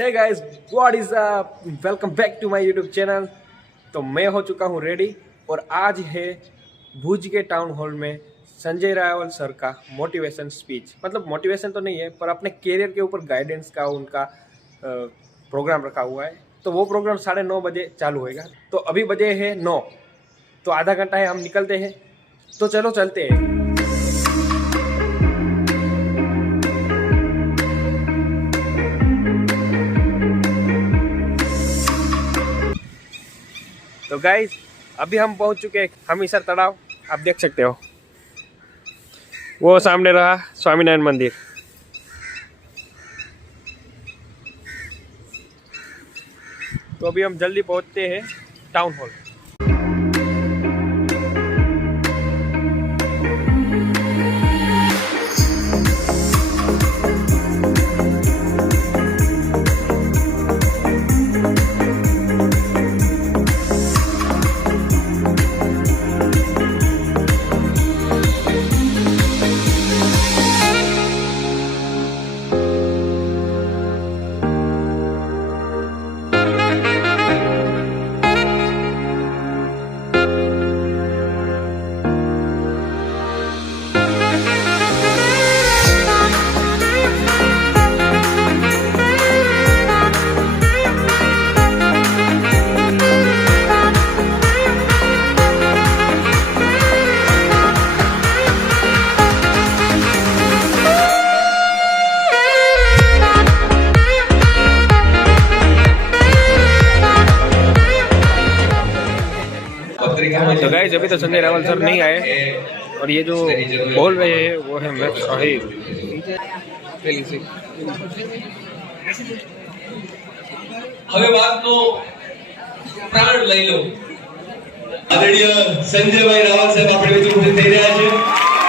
Hey guys, what is welcome back to my YouTube channel. तो मैं हो चुका हूँ रेडी और आज है भुज के टाउन हॉल में संजय रावल सर का मोटिवेशन स्पीच। मतलब मोटिवेशन तो नहीं है पर अपने कैरियर के ऊपर गाइडेंस का उनका प्रोग्राम रखा हुआ है। तो वो प्रोग्राम 9:30 बजे चालू होएगा। तो अभी बजे है 9, तो आधा घंटा है, हम निकलते हैं। तो चलो चलते हैं। तो गाइज अभी हम पहुंच चुके हैं हमीसर तालाब। आप देख सकते हो वो सामने रहा स्वामीनारायण मंदिर। तो अभी हम जल्दी पहुंचते हैं टाउन हॉल। तो गाइस अभी तो संजय रावल सर नहीं आए और ये जो बोल रहे हैं वो है मैं शाहिद। હવે વાતનો પ્રાણ લઈ લો। આદરણીય સંજયભાઈ રાવલ સાહેબ આપણે વચ્ચે ઉપસ્થિત થઈ રહ્યા છે।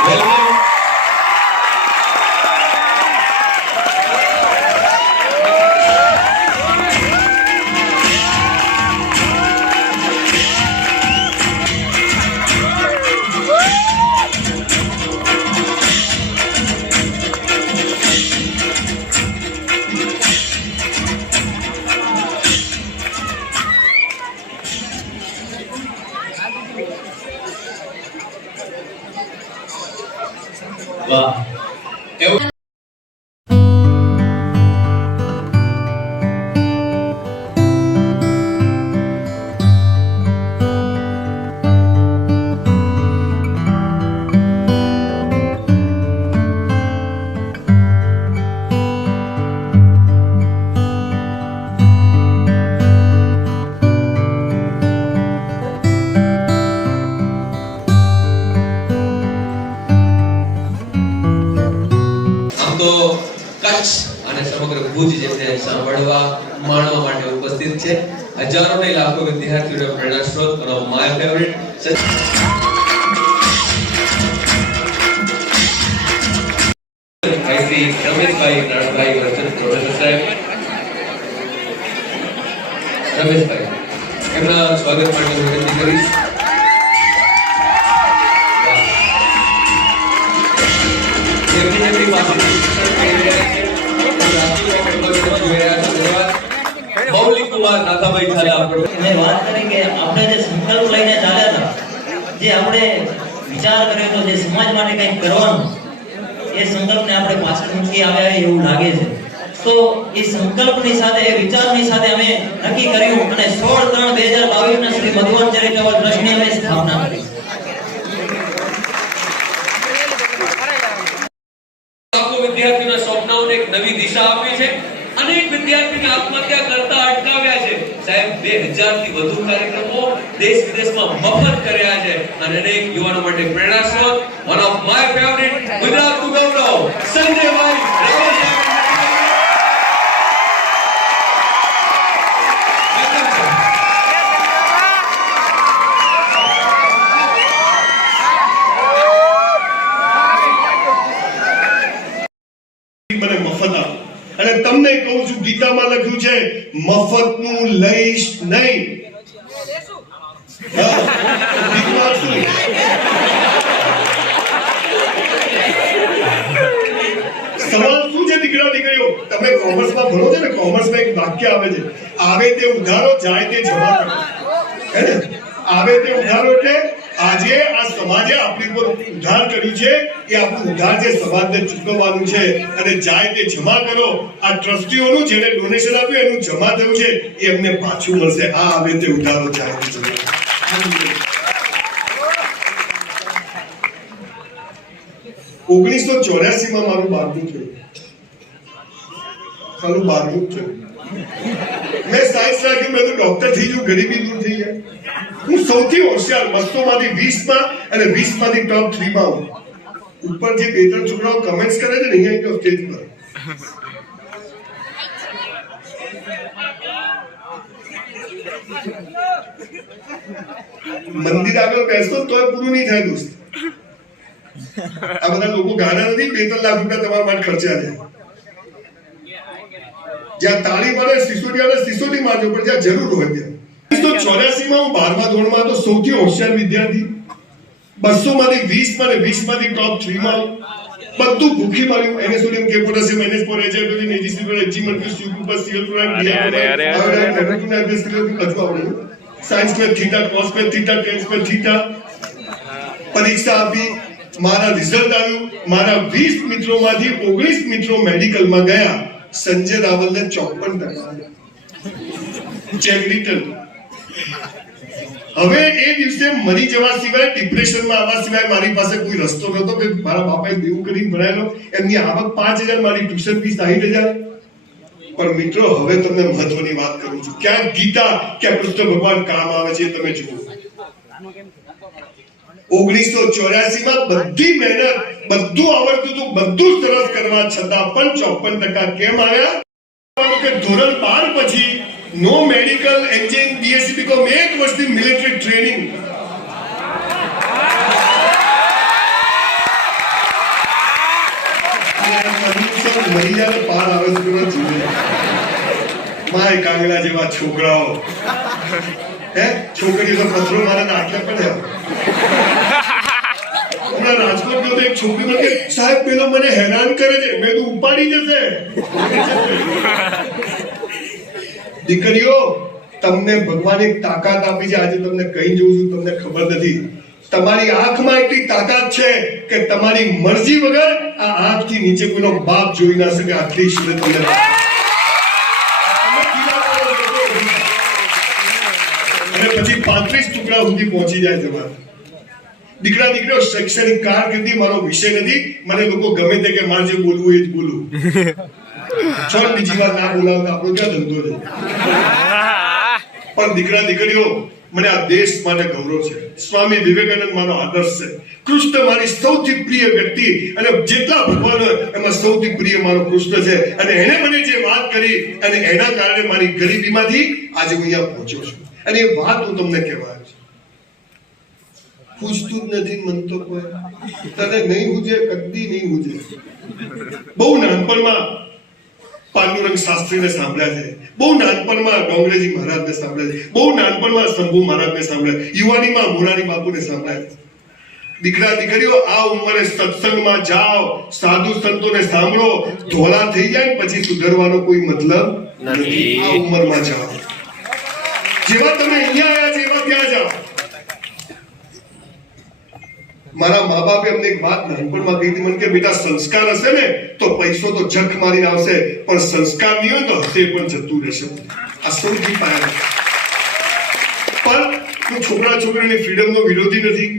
વેલકમ। વાહ એવું તો કચ્છ અને સમગ્ર ભુજ જે છે સાંભળવા માણવા માટે ઉપસ્થિત છે। હજારો ને લાખો વિદ્યાર્થીઓને પ્રેરણા સ્ત્રોત અને માય ફેવરિટ શ્રી રમેશભાઈ નાણભાઈ વર્ચન પ્રોફેસર સાહેબ રમેશભાઈ એમના સ્વાગત માટે વિનંતી કરીશ। એમની પાસે મૌલિક કુમાર નાથાભાઈ ઝાલા આપણો મેં વાત કરી કે આપણે જે સંકલ્પ લઈને ચાલ્યા હતા, જે આપણે વિચાર કર્યો તો જે સમાજ માટે કંઈક કરવાનું, એ સંકલ્પને આપણે પાછળ મૂકી આવ્યા એવું લાગે છે। તો એ સંકલ્પની સાથે એ વિચારની સાથે અમે નક્કી કર્યું અને 16/3/2022 ના શ્રી ભગવાન ચેરિટેબલ ટ્રસ્ટની અમે સ્થાપના કરી। વિદ્યાર્થીઓના સ્વપ્નોને એક નવી દિશા આપી છે। અનેક વિદ્યાર્થીને આત્મહત્યા કરતા અટકાવ્યા છે। સાહેબ 2000 થી વધુ કાર્યક્રમો દેશ વિદેશમાં મફત કર્યા છે અને અનેક યુવાનો માટે પ્રેરણા સ્ત્રોત વન ઓફ માય ફેવરિટ ગુજરાતનું ગૌરવ સંજયભાઈ રાવલ સાહેબ। મને મફત આપો અને તમને કહું છું ગીતામાં લખ્યું છે મફતનું લઈશ નહીં। સવાલ શું છે દીકરા દીકરીઓ, તમે કોમર્સમાં ભણો છો ને, કોમર્સમાં એક વાક્ય આવે છે, આવે તે ઉધારો જાય તે જમા કરો. હે ને? આવે તે ઉધારો એટલે આજે આ સમાજે આપણી પર ઉધાર કર્યું છે, એ આપણું ઉધાર જે સમાજને ચૂકવવાનું છે, અને જાય તે જમા કરો. આ ટ્રસ્ટીઓનું જેને ડોનેશન આપ્યું એનું જમા થયું છે એ એમને પાછું મળશે. આ આવે તે ઉધારો જાય તે જમા. 1984 માં મારું 12મું થયું. ખાલી 12મું જ થયું. મેં સાયન્સ રાખ્યું, મેં તો ડોક્ટર થઈ ગયું, ગરીબી દૂર થઈ જાય. હું સૌથી હોશિયાર 200 માંથી 20 માં અને 20 માંથી ટોપ 3 માં હું. ઉપર જે 2-3 છોકરાઓ કમેન્ટ્સ કરે છે ને અહીંયા સ્ટેજ પર, મંદિર આગળ બેસતો તોય પૂરું નહીં થાય દોસ્ત. આ બધા લોકો ગાના નથી, 2-3 લાખ રૂપિયા તમારા માટે ખર્ચ્યા છે. જ્યાં તાળી મારે સિસોટી મારજો, પણ જ્યાં જરૂર હોય ત્યાં. 1984 માં હું 12મા ધોરણમાં હતો, સૌથી હોશિયાર વિદ્યાર્થી. 200 માંથી 20 માં અને 20 માંથી ટોપ 3 માં બધું ભૂખી માર્યું. એને સોડિયમ કે પોટેશિયમ NH ફોર HF એજીસી પર એજીમર કે સુપર સીએલ પર સાયન્સ में थीटा cos में थीटा tan में थीटा. પરીક્ષા આપી, મારા રિઝલ્ટ આવ્યું. મારા 20 મિત્રોમાંથી 19 મિત્રો મેડિકલમાં ગયા. સંજય રાવલને 54%. Cheque return. હવે એ દિવસે મરી જવા સિવાય, ડિપ્રેશનમાં આવવા સિવાય મારી પાસે કોઈ રસ્તો નહોતો કે મારા બાપાએ દેવું કરીને ભણાયેલો. એમની આવક 5000, મારી ટ્યુશન ફીસ 60,000. પણ મિત્રો, હવે તમને મહત્વની વાત કરું છું. ક્યાં ગીતા, ક્યાં કૃષ્ણ ભગવાન કામ આવે છે તમે જુઓ. 1984 માં બધી મહેનત, બધું આવડતું હતું, બધું સરસ કરવા છતાં પણ 54% કેમ આવ્યા? કે ધોરણ 12 પછી નો મેડિકલ, એન્જિનિયરિંગ, બીએસસી, બીકોમ, 1 વર્ષની મિલિટરી ટ્રેનિંગ. મરી જાય પાર આવે છે જુએ. માય કાંગડા જેવા છોકરાઓ, હે છોકરીઓ તો પથરો મારે નાખે પડે. હમણાં રાજકોટ ગયો તો એક છોકરી મને કે સાહેબ પેલો મને હેરાન કરે છે. મેં તો ઉપાડી જશે. દીકરીઓ, તમને ભગવાન એક તાકાત આપી છે. આજે તમને કહી જઉં છું, તમને ખબર નથી. તમારી આંખમાં એટલી તાકાત છે કે તમારી મરજી વગર આ આંખથી નીચે કોઈનો બાપ જોઈ ના શકે. આટલી ઈશ્વરે તમને. અને પછી 35 ટુકડા સુધી પહોંચી જાય તમારે. દીકરા દીકરીઓ, શૈક્ષણિક કારકિર્દી મારો વિષય નથી. મને લોકો ગમે તે કે મારે જે બોલવું એ જ બોલું. ચાલ બીજી વાર ના બોલાવતા આપણો ક્યાં ધંધો છે. પણ દીકરા દીકરીઓ, મને આ દેશ માટે ગૌરવ છે. સ્વામી વિવેકાનંદ મારો આદર્શ છે. કૃષ્ણ મારી સૌથી પ્રિય વ્યક્તિ, અને જેટલા ભગવાન એમાં સૌથી પ્રિય મારો કૃષ્ણ છે. અને એને મને જે વાત કરી, અને એના કારણે મારી ગરીબીમાંથી આજે હું અહીંયા પહોંચ્યો છું. અને એ વાત હું તમને કહેવા છું. પૂછતું જ નથી મન તો કોઈ. તને નહીં હુજે, કદી નહીં હુજે. બહુ નાનપણમાં પાંડુરંગ શાસ્ત્રીને સાંભળ્યા છે. બહુ નાનપણમાં ડોંગરેજી મહારાજને સાંભળ્યા છે. બહુ નાનપણમાં શંભુ મહારાજને સાંભળ્યા. યુવાનીમાં મોરારી બાપુને સાંભળ્યા છે. દીકરા દીકરીઓ, આ ઉંમરે સત્સંગમાં જાઓ, સાધુ સંતોને સાંભળો. ધોળા થઈ જાય પછી સુધરવાનો કોઈ મતલબ નથી. આ ઉંમરમાં જાઓ. જેવા તમે અહીંયા આવ્યા છે એવા ત્યાં જાઓ. મારા મા બાપે અમને એક વાત નાનપણમાં કહી હતી મને કે બેટા, સંસ્કાર હશે ને તો પૈસો તો જખ મારીને આવશે, પણ સંસ્કાર નહીં હોય તો હશે પણ જતું રહેશે. આ સૌથી પાયા. પણ હું છોકરા છોકરીની ફ્રીડમનો વિરોધી નથી.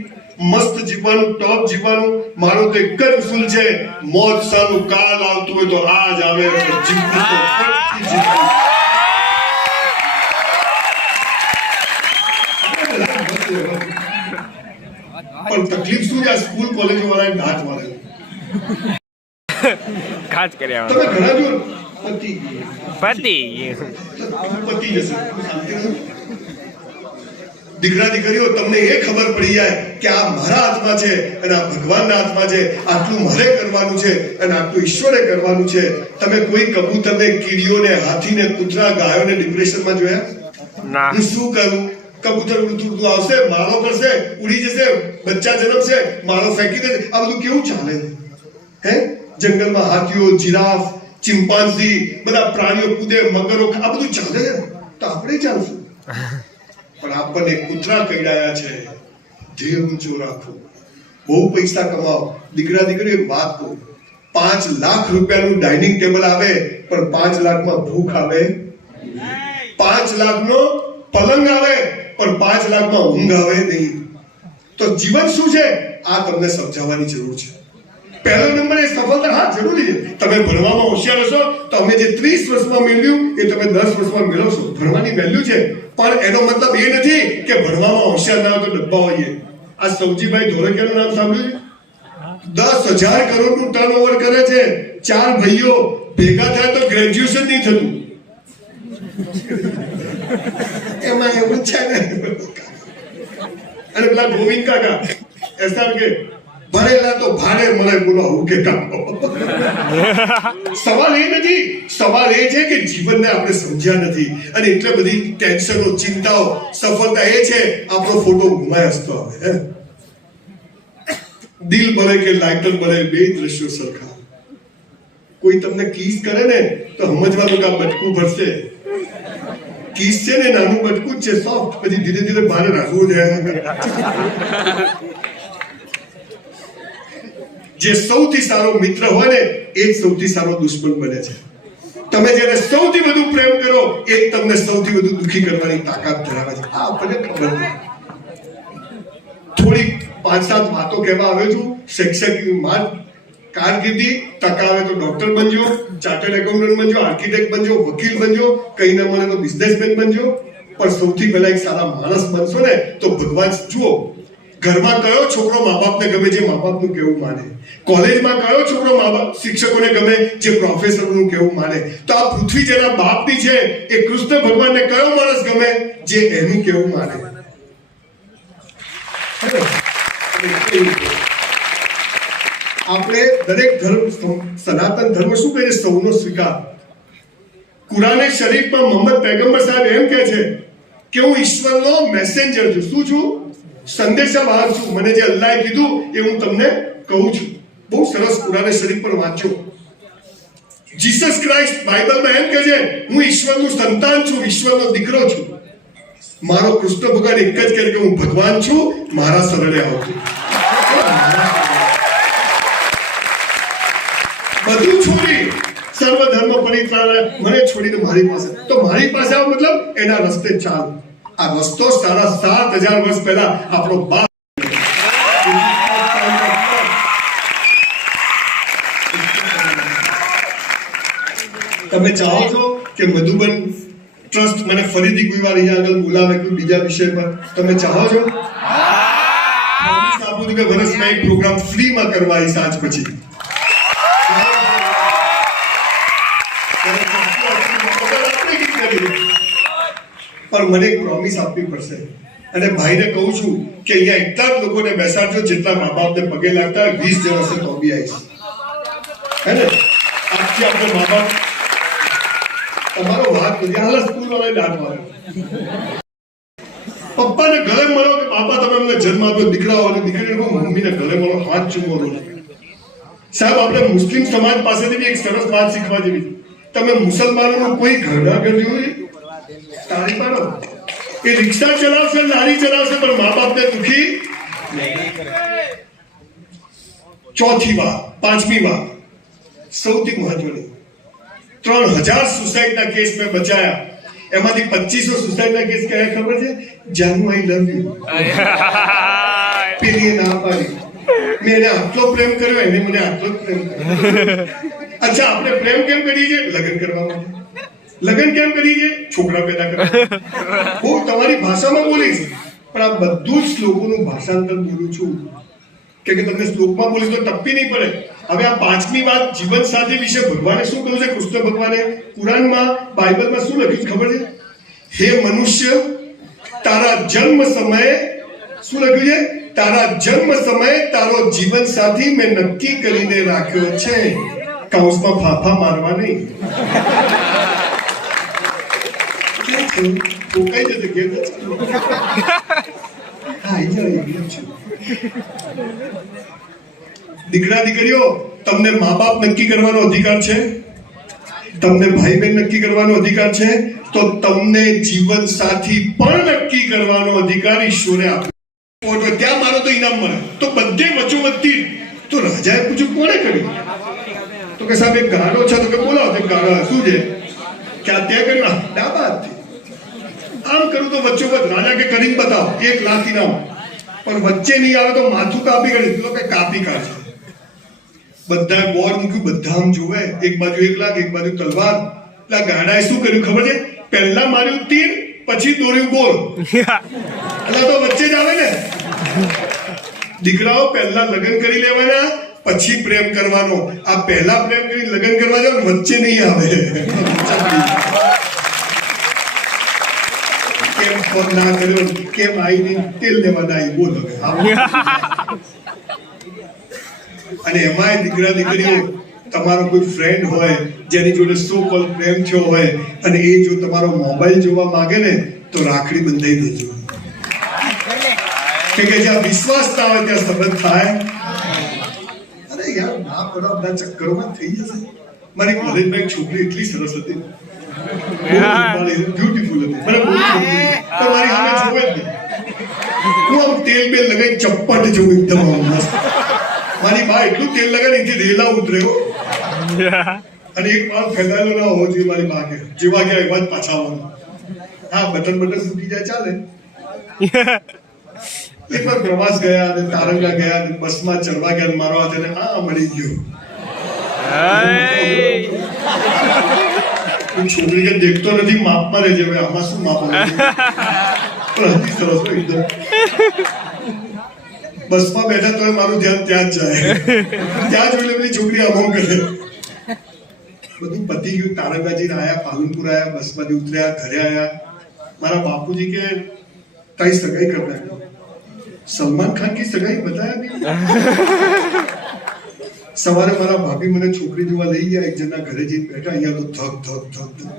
મસ્ત જીવવાનું, ટોપ જીવવાનું મારો તો એક જ ઉસૂલ છે. મોત સારું કાલ આવતું હોય તો આજ આવે. જીવવું તો ફટથી જીવવું. પણ તકલીફ શું છે? આ સ્કૂલ કોલેજો વાળા દાંત વાળે કાચ કર્યા તમે ઘણા જો પતિ જશે. દીકરા દીકરીઓ, તમને એ ખબર પડી જાય કે આ મારા હાથમાં છે અને આ ભગવાનના હાથમાં છે. આટલું મારે કરવાનું છે અને આટલું ઈશ્વરે કરવાનું છે. તમે કોઈ કબૂતરને, કીડીઓને, હાથીને, કૂતરા, ગાયોને ડિપ્રેશનમાં જોયા? હું શું કરું? કબૂતર ઉડતું આવશે, માળો કરશે, ઉડી જશે, બચ્ચા જન્મશે, માળો ફેંકી દેશે. આ બધું કેવું ચાલે છે? હે જંગલમાં હાથીઓ, જીરાફ, ચિમ્પાન્ઝી, બધા પ્રાણીઓ કૂદે, મગરો, આ બધું ચાલે છે તો આપણે ચાલશું. પણ આપણને કૂતરા કઈડાયા છે. ધ્યેય ઊંચો રાખો, બહુ પૈસા કમાઓ. દીકરા દીકરી એક વાત કહું, 5 લાખ રૂપિયાનું ડાઇનિંગ ટેબલ આવે પણ 5 લાખમાં ભૂખ આવે. 5 લાખનો પલંગ આવે પણ 5 લાખમાં ઊંઘ આવે નહીં. તો જીવન શું છે આ તમને સમજાવવાની જરૂર છે. પહેલો નંબર એ સફળતા, હા જરૂરી છે. તમે ભણવામાં હોશિયાર હશો તો અમે જે 30 વર્ષમાં મેળવ્યું એ તમે 10 વર્ષમાં મેળવશો. ભણવાની વેલ્યુ છે, પણ એનો મતલબ એ નથી કે ભણવામાં હોશિયાર ના હોય તો ડબ્બા હોઈએ. આ સૌજીભાઈ ધોળકિયાનું નામ સાંભળ્યું? 10,000 કરોડનું ટર્નઓવર કરે છે. 4 ભાઈઓ ભેગા થાય તો ગ્રેજ્યુએશન નહીં થતું. એમાં એવું છે ને. અને પેલા ગોવિંદ કાકા એસઆર કે ભરેલા તો ભારે મળે, બોલો આવું કે કામ. સવાલ એ નથી, સવાલ એ છે કે જીવનને આપણે સમજ્યા નથી અને એટલે બધી ટેન્શનો, ચિંતાઓ. સફળતા એ છે આપણો ફોટો ઘુમાય હસતો આવે. દિલ બળે કે લાઇટર બળે, બે દ્રશ્યો સરખા. કોઈ તમને કિસ કરે ને તો સમજવાનું કે આ બટકું ભરશે. કિસ છે ને નાનું બટકું જ છે, સોફ્ટ, પછી ધીરે ધીરે ભારે રાખવું છે. જે સૌથી સારો મિત્ર હોય ને એ જ સૌથી સારો દુશ્મન બને છે. તમે જેને સૌથી વધુ પ્રેમ કરો એ જ તમને સૌથી વધુ દુખી કરવાની તાકાત ધરાવે છે. આ આપણને ખબર નથી. થોડી 5-7 વાતો કહેવા આવ્યો છું. શિક્ષકમાં કારકિર્દી, તક આવે તો ડોક્ટર બનજો, ચાર્ટર્ડ એકાઉન્ટન્ટ બનજો, આર્કિટેક્ટ બનજો, વકીલ બનજો, કઈ ના મળે તો બિઝનેસમેન બનજો. પણ સૌથી પહેલા એક સારા માણસ બનશો ને તો ભગવાન જુઓ. ઘરમાં કયો છોકરો મા બાપને ગમે જે મા બાપનું કેવું માને? કોલેજમાં કયો છોકરો મા બાપ શિક્ષકોને ગમે જે પ્રોફેસરનું કેવું માને? તો આ પૃથ્વી જેના બાપની છે એ કૃષ્ણ ભગવાનને કયો માણસ ગમે જે એનું કેવું માને? આપણે દરેક ધર્મ, સનાતન ધર્મ શું કહે છે? સૌનો સ્વીકાર. કુરાને શરીફમાં મોહમ્મદ પૈગંબર સાહેબ એમ કહે છે કે હું ઈશ્વરનો મેસેન્જર છું. શું છું? સંદેશાવાહક છું. મને જે અલ્લાહે કીધું એ હું તમને કહું છું. બહુ સરસ કુરાને શરીફ પર વાંચો. જીસસ ક્રાઇસ્ટ બાઇબલમાં એમ કહે છે હું ઈશ્વરનું સંતાન છું, ઈશ્વરનો દીકરો છું. મારો કૃષ્ણ ભગવાન એક જ કહે કે હું ભગવાન છું, મારા શરણે આવજો. બધું છોડી સર્વ ધર્મ પરિત્રાણ, મને છોડીને મારી પાસે. તો મારી પાસે આવો મતલબ એના રસ્તે ચાલ. આ રસ્તો 7,500 વર્ષ પહેલા આપણો બાપ. તમે ચાહો છો કે મધુબન ટ્રસ્ટ મને ફરીથી કોઈ વાર અહીંયા આગળ બોલાવે કોઈ બીજા વિષય પર? તમે ચાહો છો? આપું છું કે વર્ષમાં એક પ્રોગ્રામ ફ્રીમાં કરવા આવીશ આજ પછી. પણ મને એક પ્રોમિસ આપવી પડશે અને ભાઈને કહું છું કે અહીંયા એટલા જ લોકોને બેસાડજો જેટલા મા બાપને પગે લાગતા 20 જણ હશે તો બી આવીશ. હે ને? આજથી આપણે મા બાપ તમારો વાત નથી. હાલ સ્કૂલ વાળા દાંતવા પપ્પાને ગળે મળો કે બાપા તમે અમને જન્મ આપ્યો, દીકરાઓ અને દીકરીને મમ્મીને ગળે મળો, હાથ ચૂમો. સાહેબ આપણે મુસ્લિમ સમાજ પાસેથી બી એક સરસ વાત શીખવા જેવી. તમે મુસલમાનોનું કોઈ ઘરના ઘર જોયું? તાળી પાડો. એ રિક્ષા ચલાવશે, લારી ચલાવશે પણ મા બાપને દુખી. ચોથી વાત, 5મી વાત સૌથી મહત્વની. 3000 સુસાઇડના કેસ મેં બચાયા. એમાંથી 2500 સુસાઇડના કેસ કયા ખબર છે? જાનુ આઈ લવ યુ. પેલી ના પાડી. મેં એને આટલો પ્રેમ કર્યો, એને મને આટલો પ્રેમ કર્યો. અચ્છા આપણે પ્રેમ કેમ કરીએ છીએ? લગ્ન કરવા માટે. લગ્ન કેમ કરીએ છીએ? છોકરા પેદા કરવા. હું તમારી ભાષામાં બોલીશ પણ આ બધું જ શ્લોકોનું ભાષાંતર બોલું છું કે તમને શ્લોકમાં બોલીશ તો ટપ્પી નહીં પડે. હવે આ 5મી વાત જીવન સાથી વિશે ભગવાને શું કહ્યું છે? કૃષ્ણ ભગવાને કુરાનમાં, બાઇબલમાં શું લખ્યું ખબર છે? હે મનુષ્ય, તારા જન્મ સમયે શું લખ્યું છે? તારા જન્મ સમયે તારો જીવન સાથી મેં નક્કી કરીને રાખ્યો છે. કૌંસમાં ફાફા મારવા નહીં. કઈ જશે ઘેર દીકરા દીકરીઓ તમને મા બાપ નક્કી કરવાનો અધિકાર છે. તમને ભાઈ બહેન નક્કી કરવાનો અધિકાર છે, તો તમને જીવન સાથી પણ નક્કી કરવાનો અધિકાર ઈશ્વરે આપ્યો. ત્યાં મારો તો ઇનામ મળે. તો બધે વચોવચથી તો રાજાએ પૂછ્યું કોણે કર્યું? તો કે સાહેબ એક ગાડો છે. તો કે બોલાવો. તે ગાડો શું છે? કે આ ત્યાં કર્યું ડાબા હાથથી. આમ કરું તો વચ્ચોવચ રાજા કે કરીને બતાવો, 1 લાખ ઇનામ. પણ વચ્ચે નહીં આવે તો માથું કાપી કાઢી. તો કે કાપી કાઢશે. બધા બોર્ડ મૂક્યું, બધા આમ જોવે, એક બાજુ 1 લાખ, એક બાજુ તલવાર. એટલે ગાડાએ શું કર્યું ખબર છે? પહેલા માર્યું તીર, પછી દોર્યું ગોળ. એટલે તો વચ્ચે જ આવે ને. દીકરાઓ પહેલા લગ્ન કરી લેવાના, પછી પ્રેમ કરવાનો. આ પહેલા પ્રેમ કરી લગ્ન કરવા જાવ ને વચ્ચે નહીં આવે. કેમ ફોન ના કર્યો, કેમ આવી તેલ લેવા ના આવી, બોલો. અને એમાંય દીકરા દીકરીઓ, તમારો કોઈ ફ્રેન્ડ હોય જેની જોડે સો કોલ પ્રેમ થયો હોય અને એ જો તમારો મોબાઈલ જોવા માંગે ને તો રાખડી બંધાઈ દેજો. કે જ્યાં વિશ્વાસ ના હોય ત્યાં સંબંધ થાય. અરે યાર ના પડો, બધા ચક્કરોમાં થઈ જશે. મારી કોલેજમાં એક છોકરી એટલી સરસ હતી, બ્યુટીફુલ હતી, મને બહુ ગમતી. તો મારી સામે જોવે જ નહીં. હું આમ તેલ બેલ લગાવી ચપ્પટ જોઉં એકદમ મસ્ત. મારી બા એટલું તેલ લગાવી એથી રેલા ઉતર્યો. અને એક વાર ફેલાયેલો ના હોવો જોઈએ. મારી બા કે જેવા ગયા એવા જ પાછા આવવાનું. હા, બટન સુકી જાય ચાલે. એકવાર પ્રવાસ ગયા અને તારંગા ગયા અને બસમાં ચડવા ગયા, મારો હાથ એને મળી ગયો. છોકરી કે દેખતો નથી, માપમાં રહેજે. આમાં શું માપ? પણ હતી સરસ એકદમ. બસમાં બેઠા તો મારું ધ્યાન ત્યાં જ જાય. ત્યાં જોઈ પેલી છોકરી આમ કરે. બધું પતી ગયું. તારંગાજી આયા, પાલનપુર આયા, બસમાંથી ઉતર્યા, ઘરે આયા. મારા બાપુજી કે તારી સગાઈ કરતા. સલમાન ખાન કી સગાઈ બતાયા નહીં. સવારે મારા ભાભી મને છોકરી જોવા લઈ ગયા. એક જણના ઘરે જઈને બેઠા. અહીંયા તો ધક ધક ધક ધક.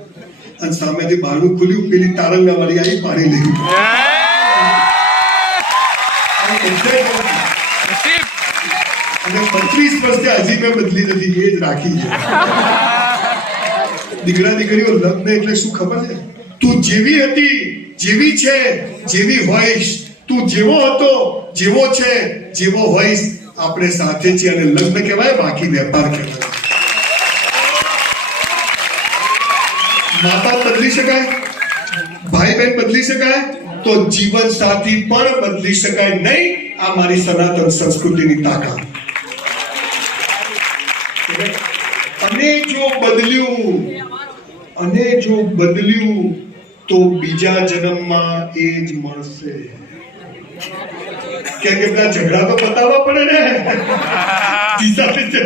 અને સામેથી બારણું ખુલ્યું, પેલી તારંગા વાળી આવી, પાણી લઈ ગઈ. અને 35 વર્ષથી હજી મેં બદલી નથી, એ જ રાખી છે. દીકરા દીકરીઓ, લગ્ન એટલે શું ખબર છે? તું જેવી હતી, જેવી છે, જેવી હોઈશ. તું જેવો હતો, જેવો છે, જેવો હોઈશ. આપણે સાથે છીએ અને લગ્ન કહેવાય, બાકી વેપાર કહેવાય. મા બાપ બદલી શકાય, ભાઈ બહેન બદલી શકાય, તો જીવન સાથી પણ બદલી શકાય નહીં. આ મારી સનાતન સંસ્કૃતિની તાકાત. અને જો બદલ્યું તો બીજા જન્મમાં એ જ મળશે. કેમ કે પેલા ઝઘડા તો પતાવવા પડે ને.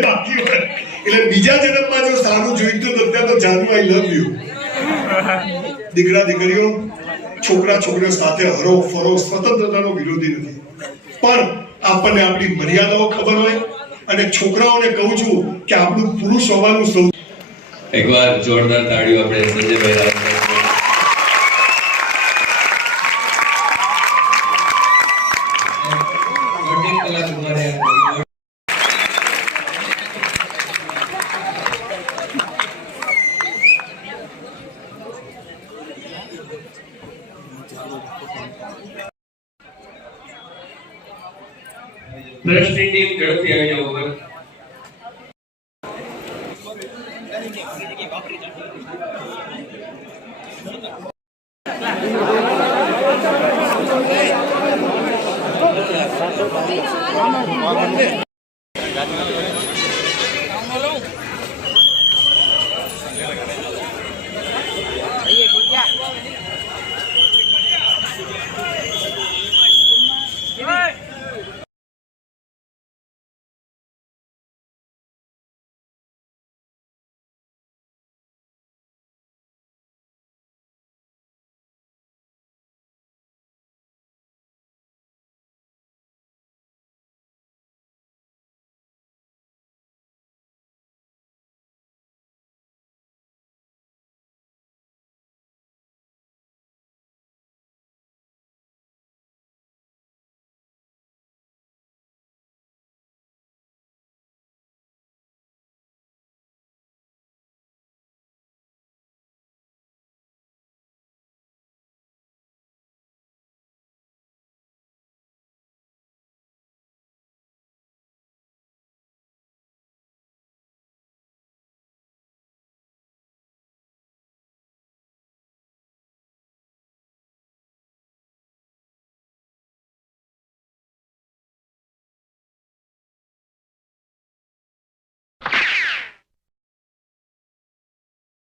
બાકી હોય એટલે બીજા જન્મમાં જો સારું જોઈતું તો ત્યાં તો જાનુ આઈ લવ યુ. દીકરા દીકરીઓ, છોકરા છોકરીઓ સાથે હરો ફરો, સ્વતંત્રતાનો વિરોધી નથી. પણ આપણને આપણી મર્યાદાઓ ખબર હોય. અને છોકરાઓને કહું છું કે આપણું પુરુષ હોવાનું સૌ. એકવાર જોરદાર તાળીઓ આપણે સંજયભાઈ. પ્રશ્નની ટીમ ઝડપથી આવી જાઓ ઉપર.